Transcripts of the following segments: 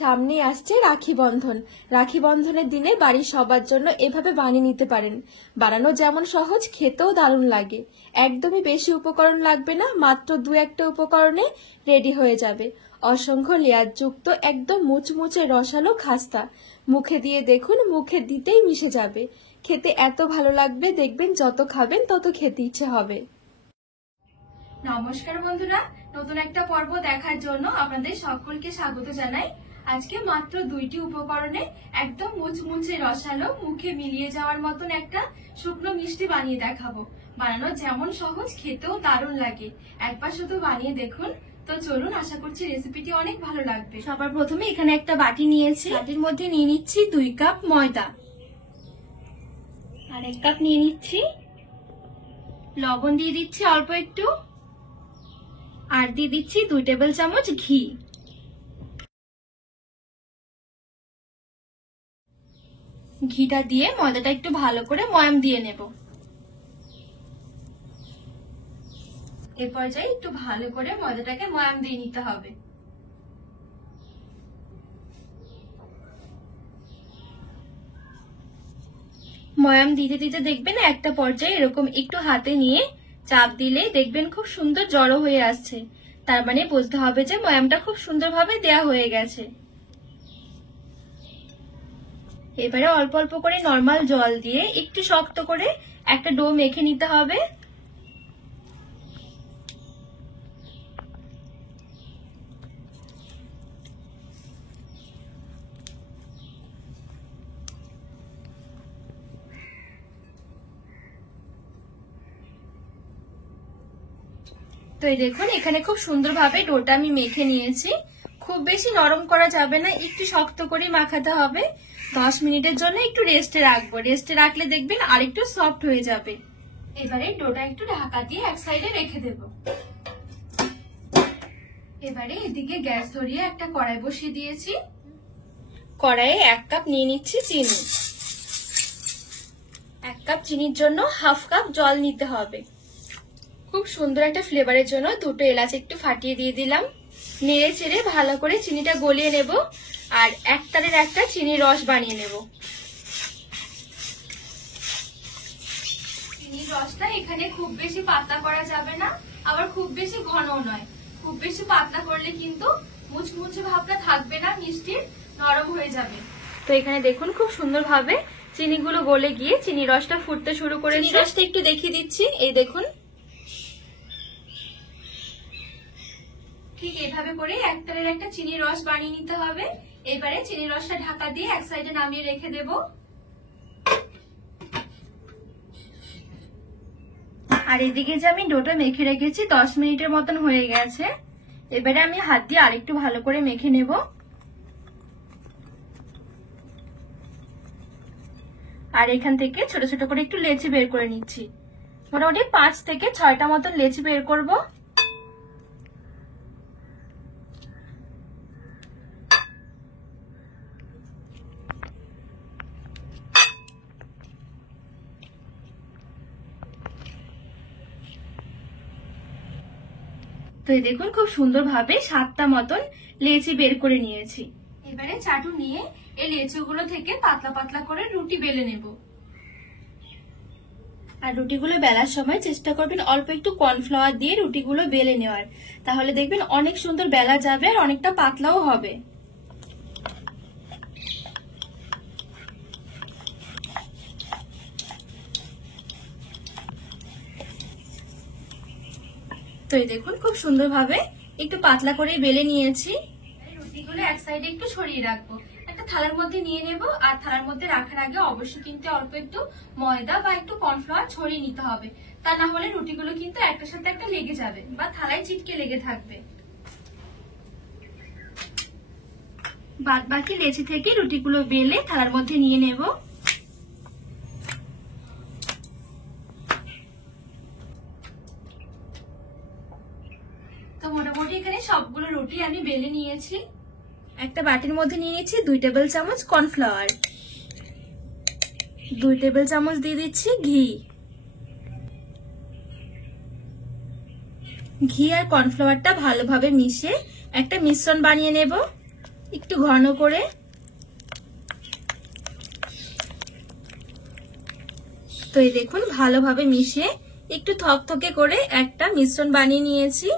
সামনে আসছে রাখি বন্ধন। রাখি বন্ধনের দিনে বাড়ির সবার জন্য এভাবে বানিয়ে নিতে পারেন। বানানো যেমন সহজ, খেতেও দারুণ লাগে। একদমই বেশি উপকরণ লাগবে না, মাত্র দু একটা উপকরণে রেডি হয়ে যাবে অসংখ্য লেয়ারযুক্ত একদম মুচমুচে রসালো খাস্তা। মুখে দিয়ে দেখুন, মুখে দিতেই মিশে যাবে। খেতে এত ভালো লাগবে, দেখবেন যত খাবেন তত খেতে ইচ্ছে হবে। নমস্কার বন্ধুরা, নতুন একটা পর্ব দেখার জন্য আপনাদের সকলকে স্বাগত জানাই। আজকে মাত্র দুইটি উপকরণে একদম মুচমুচে রসালো, মুখে মিলিয়ে যাওয়ার মতন একটা শুকনো মিষ্টি বানিয়ে দেখাবো। বানানো যেমন সহজ, খেতেও দারুণ লাগে। একবার শুধু বানিয়ে দেখুন। তো চলুন, আশা করছি রেসিপিটি অনেক ভালো লাগবে। সবার প্রথমে এখানে একটা বাটি নিয়েছি, বাটির মধ্যে নিয়ে নিচ্ছি 2 কাপ ময়দা, আর 1 কাপ নিয়ে নিচ্ছি লবণ, দিয়ে দিচ্ছি অল্প একটু, আর দিয়ে দিচ্ছি 2 টেবিল চামচ ঘি। ঘিটা দিয়ে ময়দাটা একটু ভালো করে ময়াম দিয়ে নেব। এ পর্যায়ে একটু ভালো করে ময়দাটাকে ময়াম দিয়ে নিতে হবে। ময়াম দিতে দিতে দেখবেন একটা পর্যায়ে এরকম একটু হাতে নিয়ে চাপ দিলে দেখবেন খুব সুন্দর জড়ো হয়ে আসছে। তার মানে বুঝতে হবে যে ময়ামটা খুব সুন্দরভাবে দেয়া হয়ে গেছে। এবারে অল্প অল্প করে নরমাল জল দিয়ে একটু শক্ত করে একটা ডো মেখে নিতে হবে। তো এই দেখুন, এখানে খুব সুন্দরভাবে ডোটা আমি মেখে নিয়েছি। খুব বেশি নরম করা যাবে না, একটু শক্ত করে মাখাতে হবে। 10 মিনিটের জন্য একটু রেস্টে রাখবো। রেস্টে রাখলে দেখবেন আর একটু সফট হয়ে যাবে। এবারে ডোটা একটু ঢাকা দিয়ে এক সাইডে রেখে দেব। এবারে এদিকে গ্যাস ধরিয়ে একটা কড়াই বসিয়ে দিয়েছি। কড়াইয়ে 1 কাপ নিয়ে নিচ্ছি চিনি। 1 কাপ চিনির জন্য হাফ কাপ জল নিতে হবে। খুব সুন্দর একটা ফ্লেভারের জন্য 2টো এলাচ একটু ফাটিয়ে দিয়ে দিলাম। নেড়ে চেড়ে ভালো করে চিনিটা গলিয়ে নেব, আর একটারের একটা চিনির রস বানিয়ে নেব। চিনির রসটা এখানে খুব বেশি পাতলা করা যাবে না, আবার খুব বেশি ঘনও নয়। খুব বেশি পাতলা করলে কিন্তু মুচমুচে ভাবটা থাকবে না, মিষ্টির নরম হয়ে যাবে। তো এখানে দেখুন খুব সুন্দরভাবে চিনিগুলো গলে গিয়ে চিনির রসটা ফুটতে শুরু করেছে। চিনির রসটা একটু দেখিয়ে দিচ্ছি, এই দেখুন। ঠিক এইভাবে করে একটারের একটা চিনির রস বানিয়ে নিতে হবে। এবারে চিনির রসটা ঢাকা দিয়ে এক সাইডে নামিয়ে রেখে দেব। আর এদিকে যে আমি ডোটা মেখে রেখেছি 10 মিনিটের মতন হয়ে গেছে। এবারে আমি হাত দিয়ে আরেকটু ভালো করে মেখে নেব। আর এখান থেকে ছোট ছোট করে একটু লেচি বের করে নিচ্ছি। মোটামুটি 5 থেকে 6টা মতন লেচি বের করব। তো এই দেখুন খুব সুন্দরভাবে 7টা মতন লেচি বের করে নিয়েছি। এবারে চাটু নিয়ে এই লেচিগুলো থেকে পাতলা পাতলা করে রুটি বেলে নেব। আর রুটিগুলো বেলার সময় চেষ্টা করবেন অল্প একটু কর্নফ্লাওয়ার দিয়ে রুটিগুলো বেলে নেওয়ার, তাহলে দেখবেন অনেক সুন্দর বেলা যাবে আর অনেকটা পাতলাও হবে। তো এই দেখুন খুব সুন্দরভাবে একটু পাতলা করে বেলে নিয়েছি। রুটিগুলো এক সাইডে একটু ছড়িয়ে রাখবো। একটা থালার মধ্যে নিয়ে নেব, আর থালার মধ্যে রাখার আগে অবশ্যই কিন্তু অল্প একটু ময়দা বা একটু কর্নফ্লাওয়ার ছড়িয়ে নিতে হবে। তা না হলে রুটিগুলো কিন্তু একটার সাথে একটা লেগে যাবে বা থালায় চিটকে লেগে থাকবে। বাদ বাকি লেচি থেকে রুটিগুলো বেলে থালার মধ্যে নিয়ে নেব। তো মোটামুটি এখানে সবগুলো রুটি আমি বেলে নিয়েছি। একটা বাটির মধ্যে নিয়ে নিচ্ছি 2 টেবিল চামচ কর্নফ্লাওয়ার, 2 টেবিল চামচ দিয়ে দিচ্ছি ঘি। ঘি আর কর্নফ্লাওয়ারটা ভালোভাবে মিশিয়ে একটা মিশ্রণ বানিয়ে নেব। একটু ঘন করে। তো এই দেখুন ভালোভাবে মিশিয়ে একটু থকথকে করে একটা মিশ্রণ বানিয়ে নিয়েছি।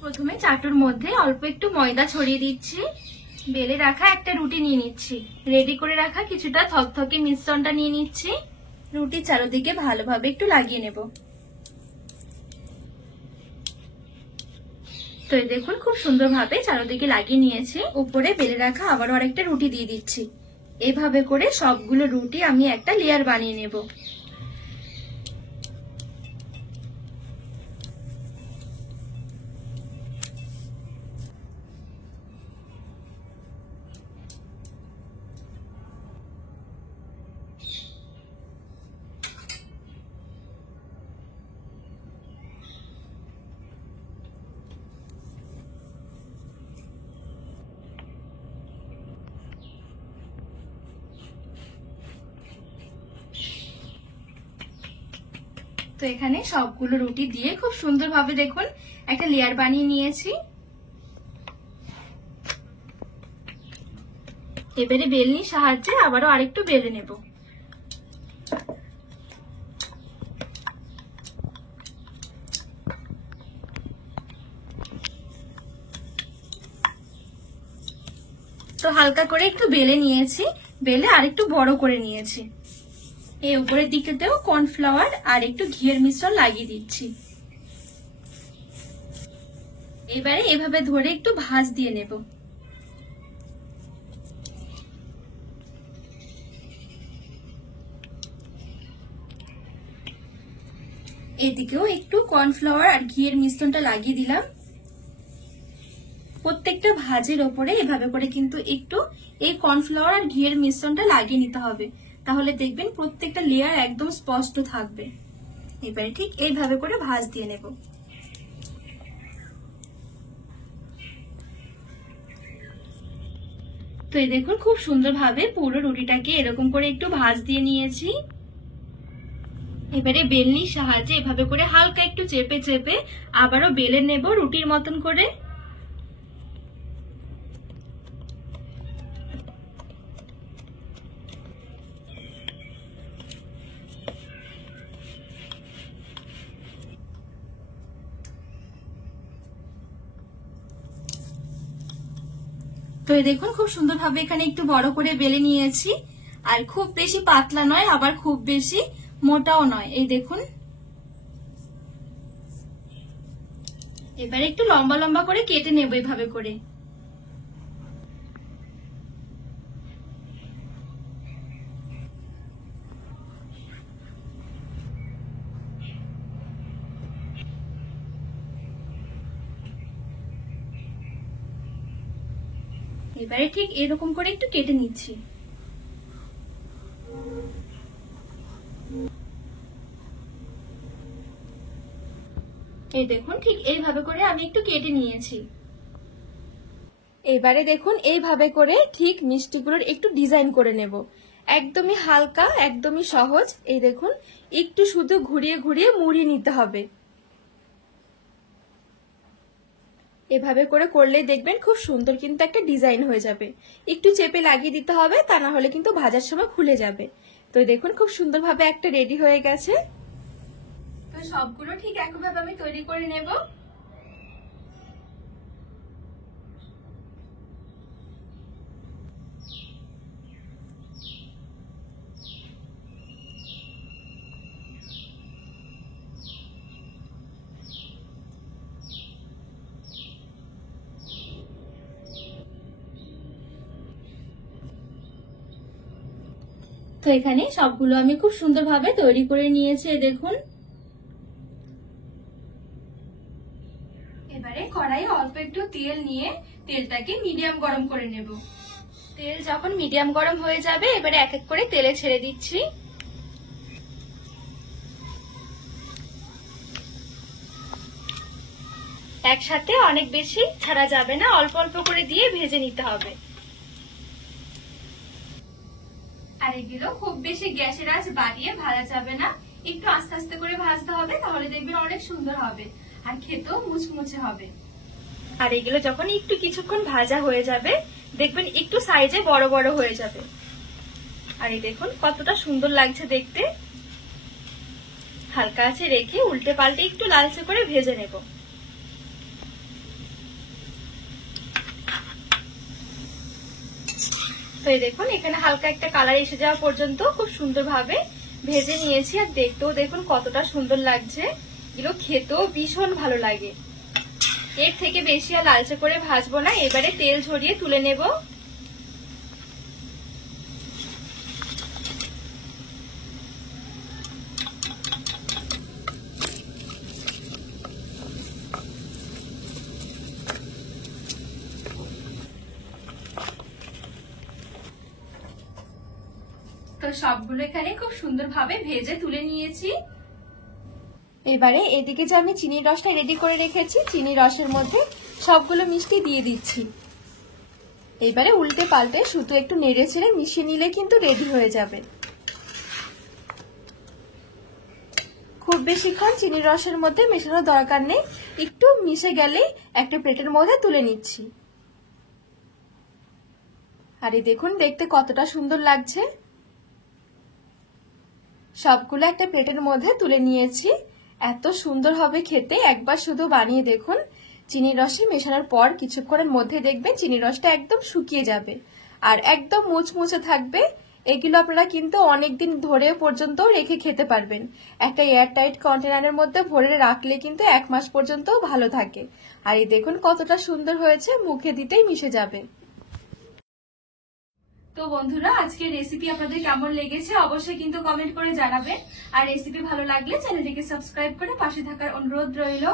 প্রথমে চাটুর মধ্যে অল্প একটু ময়দা ছড়িয়ে দিচ্ছি, বেলে রাখা একটা রুটি নিয়ে নিচ্ছি, রেডি করে রাখা কিছুটা থকথকে মিশ্রণটা নিয়ে নিচ্ছি, রুটির চারদিকে ভালোভাবে একটু লাগিয়ে নেব। তো এই দেখুন খুব সুন্দরভাবে চারদিকে লাগিয়ে নিয়েছি। উপরে বেলে রাখা আবারও আরেকটা রুটি দিয়ে দিচ্ছি। এভাবে করে সবগুলো রুটি আমি একটা লেয়ার বানিয়ে নেব। তো এখানে সবগুলো রুটি দিয়ে খুব সুন্দরভাবে দেখুন একটা লেয়ার বানিয়ে নিয়েছি। এবারে বেলনির সাহায্যে আবারও আরেকটু বেলে নেব। তো হালকা করে একটু বেলে নিয়েছি, বেলে আরেকটু বড় করে নিয়েছি। এই উপরের দিকটাতেও কর্নফ্লাওয়ার আর একটু ঘিয়ের মিশ্রণ লাগিয়ে দিচ্ছি। এবারে এভাবে ধরে একটু ভাঁজ দিয়ে নেব। এদিকেও একটু কর্নফ্লাওয়ার আর ঘিয়ের মিশ্রণটা লাগিয়ে দিলাম। প্রত্যেকটা ভাজের ওপরে এভাবে করে কিন্তু একটু এই কর্নফ্লাওয়ার আর ঘিয়ের মিশ্রণটা লাগিয়ে নিতে হবে, তাহলে দেখবেন প্রত্যেকটা লেয়ার একদম স্পষ্ট থাকবে। এবারে ঠিক এইভাবে করে ভাঁজ দিয়ে নেব। তো এই দেখুন খুব সুন্দরভাবে পুরো রুটিটাকে এরকম করে একটু ভাঁজ দিয়ে নিয়েছি। এবারে বেলনির সাহায্যে এভাবে করে হালকা একটু চেপে চেপে আবারও বেলে নেব রুটির মতন করে। তো এই দেখুন খুব সুন্দরভাবে এখানে একটু বড় করে বেলে নিয়েছি, আর খুব বেশি পাতলা নয় আবার খুব বেশি মোটাও নয়। এই দেখুন এবারে একটু লম্বা লম্বা করে কেটে নেব এভাবে করে। এবারে ঠিক এরকম করে একটু কেটে নিচ্ছি। এই দেখুন ঠিক এইভাবে করে আমি একটু কেটে নিয়েছি। এবারে দেখুন এইভাবে করে ঠিক মিষ্টিগুলোর একটু ডিজাইন করে নেব। একদমই হালকা, একদমই সহজ। এই দেখুন একটু শুধু ঘুরিয়ে ঘুরিয়ে মুড়িয়ে নিতে হবে। এভাবে করে করলেই দেখবেন খুব সুন্দর কিন্তু একটা ডিজাইন হয়ে যাবে। একটু চেপে লাগিয়ে দিতে হবে, তা না হলে কিন্তু ভাজার সময় খুলে যাবে। তো দেখুন খুব সুন্দরভাবে একটা রেডি হয়ে গেছে। তো সবগুলো ঠিক একইভাবে আমি তৈরি করে নেব। তো এখানে সবগুলো আমি খুব সুন্দরভাবে তৈরি করে নিয়েছি। দেখুন এবারে কড়াইয়ে অল্প একটু তেল নিয়ে তেলটাকে মিডিয়াম গরম করে নেব। তেল যখন মিডিয়াম গরম হয়ে যাবে এবারে এক এক করে তেলে ছেড়ে দিচ্ছি। একসাথে অনেক বেশি ছাড়া যাবে না, অল্প অল্প করে দিয়ে ভেজে নিতে হবে। আর এগুলো খুব বেশি গ্যাসের আঁচ বাড়িয়ে ভাজা যাবে না, একটু আস্তে আস্তে করে ভাজতে হবে, তাহলে দেখবেন অনেক সুন্দর হবে আর খেতেও মুচমুচে হবে। আর এগুলো যখন একটু কিছুক্ষণ ভাজা হয়ে যাবে দেখবেন একটু সাইজে বড় বড় হয়ে যাবে। আর এই দেখুন কতটা সুন্দর লাগছে দেখতে। হালকা আছে রেখে উল্টে পাল্টে একটু লালচে করে ভেজে নেব। তো এই দেখুন এখানে হালকা একটা কালার এসে যাওয়া পর্যন্ত খুব সুন্দরভাবে ভেজে নিয়েছি। আর দেখতেও দেখুন কতটা সুন্দর লাগছে, এগুলো খেতেও ভীষণ ভালো লাগে। এর থেকে বেশি আর লালচে করে ভাজবো না, এবারে তেল ঝরিয়ে তুলে নেব। তো সবগুলো এখানে খুব সুন্দরভাবে ভেজে তুলে নিয়েছি। এবারে এদিকে যে আমি চিনির রসটা রেডি করে রেখেছি, চিনির রসের মধ্যে সবগুলো মিষ্টি দিয়ে দিচ্ছি। এবারে উল্টে পাল্টে শুধু একটু নেড়ে চেড়ে মিশিয়ে নিলে কিন্তু রেডি হয়ে যাবে। খুব বেশিক্ষণ চিনির রসের মধ্যে মেশানোর দরকার নেই, একটু মিশে গেলেই একটা প্লেটের মধ্যে তুলে নিচ্ছি। আর এই দেখুন দেখতে কতটা সুন্দর লাগছে। সবগুলো একটা প্লেটের মধ্যে তুলে নিয়েছি। এত সুন্দর হবে খেতে, একবার শুধু বানিয়ে দেখুন। চিনির রসে মেশানোর পর কিছুক্ষণের মধ্যে দেখবেন চিনির রসটা একদম শুকিয়ে যাবে আর একদম মুচমুচে থাকবে। এগুলো আপনারা কিন্তু অনেকদিন ধরে পর্যন্ত রেখে খেতে পারবেন। একটা এয়ারটাইট কন্টেনারের মধ্যে ভরে রাখলে কিন্তু 1 মাস পর্যন্ত ভালো থাকে। আর এই দেখুন কতটা সুন্দর হয়েছে, মুখে দিতেই মিশে যাবে। তো বন্ধুরা আজকের রেসিপি আপনাদের কেমন লেগেছে অবশ্যই কিন্তু কমেন্ট করে জানাবেন। আর রেসিপি ভালো লাগলে চ্যানেলটিকে সাবস্ক্রাইব করে পাশে থাকার অনুরোধ রইল।